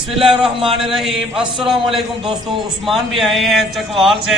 बिस्मिल्लाहिर्रहमानिर्रहीम। अस्सलाम वालेकुम दोस्तों, उस्मान भी आए हैं चकवाल से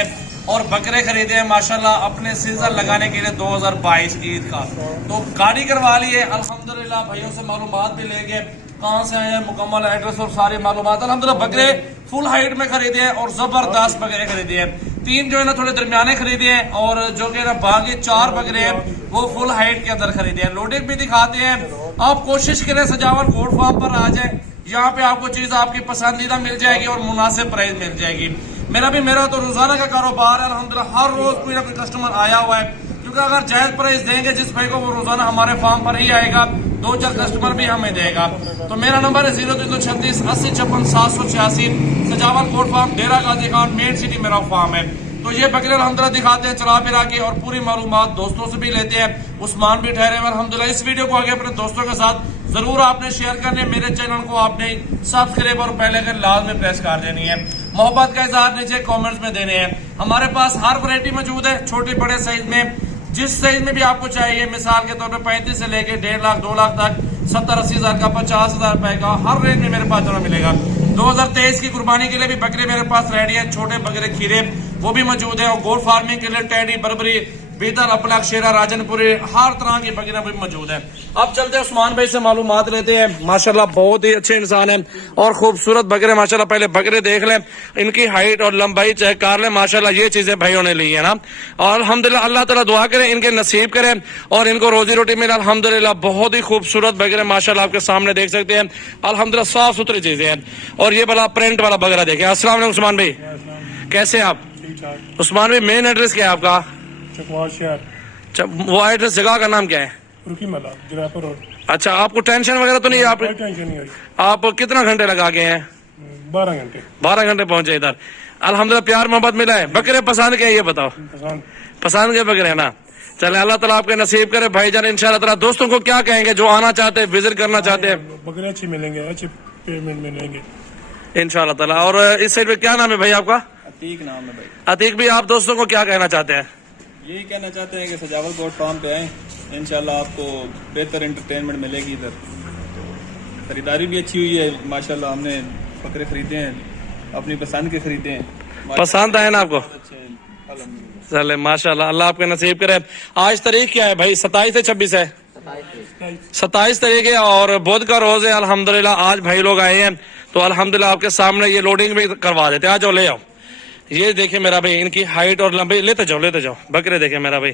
और बकरे खरीदे हैं माशाल्लाह अपने सीजन लगाने के लिए 2022 ईद का। तो गाड़ी करवा ली है अल्हम्दुलिल्लाह, भाइयों से मालूमात भी लेंगे कहाँ से आए हैं, मुकम्मल एड्रेस और सारी मालूमात। अल्हम्दुलिल्लाह बकरे फुल हाइट में खरीदे हैं और जबरदस्त बकरे खरीदे हैं। 3 जो है ना थोड़े दरमियाने खरीदे हैं और जो कि ना बाकी 4 बकरे हैं वो फुल हाइट के अंदर खरीदे हैं। लोडिंग भी दिखाते हैं। आप कोशिश करें सजावट गोट फार्म पर आ जाए, यहाँ पे आपको चीज आपकी पसंदीदा मिल जाएगी और मुनासिब प्राइस मिल जाएगी। मेरा तो रोजाना का कारोबार है अल्हम्दुलिल्लाह, हर रोज कोई ना कोई कस्टमर आया हुआ है, क्योंकि अगर जायज प्राइस देंगे जिस भाई को वो रोजाना हमारे फार्म पर ही आएगा, 2-4 कस्टमर भी हमें देगा। तो मेरा नंबर है 0336 80 56 786, सजावल कोट फार्म, डेरा गाजी खान, मेन सिटी मेरा फार्म है। तो ये बकरे अल्हम्दुलिल्लाह दिखाते हैं चला फिरा के और पूरी मालूमात दोस्तों से भी लेते हैं। उस्मान भी ठहरे हैं अल्हम्दुलिल्लाह। इस वीडियो को आगे अपने दोस्तों के साथ जरूर आपने शेयर करने, मेरे चैनल को आपने सब्सक्राइब और बेल आइकन लाल में प्रेस कर देनी है। मोहब्बत का इजहार नीचे कमेंट्स में देने हैं। हमारे पास हर वैरायटी मौजूद है, छोटे बड़े साइज में, जिस साइज में भी आपको चाहिए। मिसाल के तौर पे 35 से लेके 1.5 लाख 2 लाख तक, 70-80 हजार का, 50,000 रुपए का, हर रेंज में मेरे पास जो मिलेगा। 2023 की कुर्बानी के लिए भी बकरे मेरे पास रेडी है, छोटे बकरे खीरे वो भी मौजूद है, और गोट फार्मिंग के लिए टैडी, बर्बरी, बीतर, अपलक, शेरा, राजनपुरी, हर तरह की बकरियां भी मौजूद है। अब चलते हैं उस्मान भाई से मालूमात लेते हैं। माशाल्लाह बहुत ही अच्छे इंसान हैं और खूबसूरत बकरे माशाल्लाह। पहले बकरे देख लें, इनकी हाइट और लंबाई चेक कर लें। माशाल्लाह ये चीजें भाइयों ने ली है ना, और अल्हम्दुलिल्लाह अल्लाह ताला दुआ करें इनके नसीब करें और इनको रोजी रोटी मिले। अल्हम्दुलिल्लाह बहुत ही खूबसूरत बकरे माशाल्लाह आपके सामने देख सकते हैं। अल्हम्दुलिल्लाह साफ सुथरी चीजें हैं। और ये बड़ा प्रिंट वाला बकरा देखें। अस्सलाम वालेकुम उस्मान भाई, कैसे हैं आप? उस्मान भाई मेन एड्रेस क्या है आपका? चकवाल शहर। वो एड्रेस जगह का नाम क्या है? अच्छा, आपको टेंशन वगैरह तो नहीं है? आप टेंशन नहीं आई। आप कितना घंटे लगा के हैं? 12 घंटे पहुंचे इधर। अल्हम्दुलिल्लाह प्यार मोहब्बत मिला है। बकरे पसंद क्या है ये बताओ? पसंद के बकरे है ना। चले अल्लाह ताला आपके नसीब करे भाईजान इंशाल्लाह ताला। दोस्तों को क्या कहेंगे जो आना चाहते हैं, विजिट करना चाहते हैं? बकरे अच्छी मिलेंगे, अच्छे पेमेंट मिलेंगे इंशाल्लाह ताला। और इस साइड पे क्या नाम है भाई आपका? अतीक नाम है भाई। अतीक भी, आप दोस्तों को क्या कहना चाहते हैं? यही कहना चाहते हैं कि सजावल गोट फार्म पे आए, इंशाल्लाह आपको बेहतर एंटरटेनमेंट मिलेगी। इधर खरीदारी भी अच्छी हुई है माशाल्लाह। हमने बकरे खरीदे हैं, अपनी पसंद के खरीदे हैं। पसंद आए ना आपको? चले माशाल्लाह, अल्लाह आपके नसीब करे। आज तारीख क्या है भाई? 27 से 26 है? 27 तारीख है और बुध का रोज है। अल्हम्दुलिल्लाह आज भाई लोग आए हैं तो अल्हम्दुलिल्लाह आपके सामने ये लोडिंग भी करवा देते हैं। आ जाओ, ले आओ। ये देखे मेरा भाई, इनकी हाइट और लंबाई, लेते जाओ बकरे देखे मेरा भाई,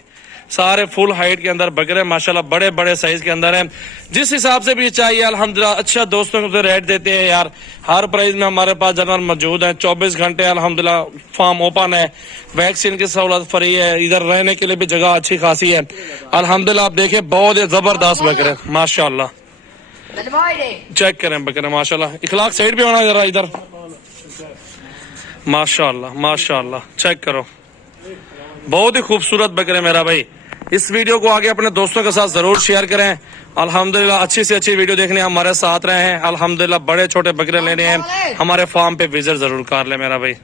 सारे फुल हाइट के अंदर बकरे माशाल्लाह, बड़े बड़े साइज के अंदर हैं। जिस हिसाब से भी चाहिए अल्हम्दुलिल्लाह। अच्छा दोस्तों को रेट देते हैं यार, हर प्राइस में हमारे पास जानवर मौजूद है। 24 घंटे अल्हम्दुलिल्लाह फार्म ओपन है, वैक्सीन की सहूलत फ्री है, इधर रहने के लिए भी जगह अच्छी खासी है अल्हम्दुलिल्लाह। आप देखे बहुत ही जबरदस्त बकरे माशाल्लाह, चेक करें बकरे माशाल्लाह। इखलाक साइड भी होना जरा इधर, माशाल्लाह माशाल्लाह, चेक करो बहुत ही खूबसूरत बकरे मेरा भाई। इस वीडियो को आगे अपने दोस्तों के साथ जरूर शेयर करें। अल्हम्दुलिल्लाह अच्छी से अच्छी वीडियो देखने हमारे साथ रहे हैं। अल्हम्दुलिल्लाह बड़े छोटे बकरे लेने हैं, हमारे फार्म पे विजिट जरूर कर ले मेरा भाई।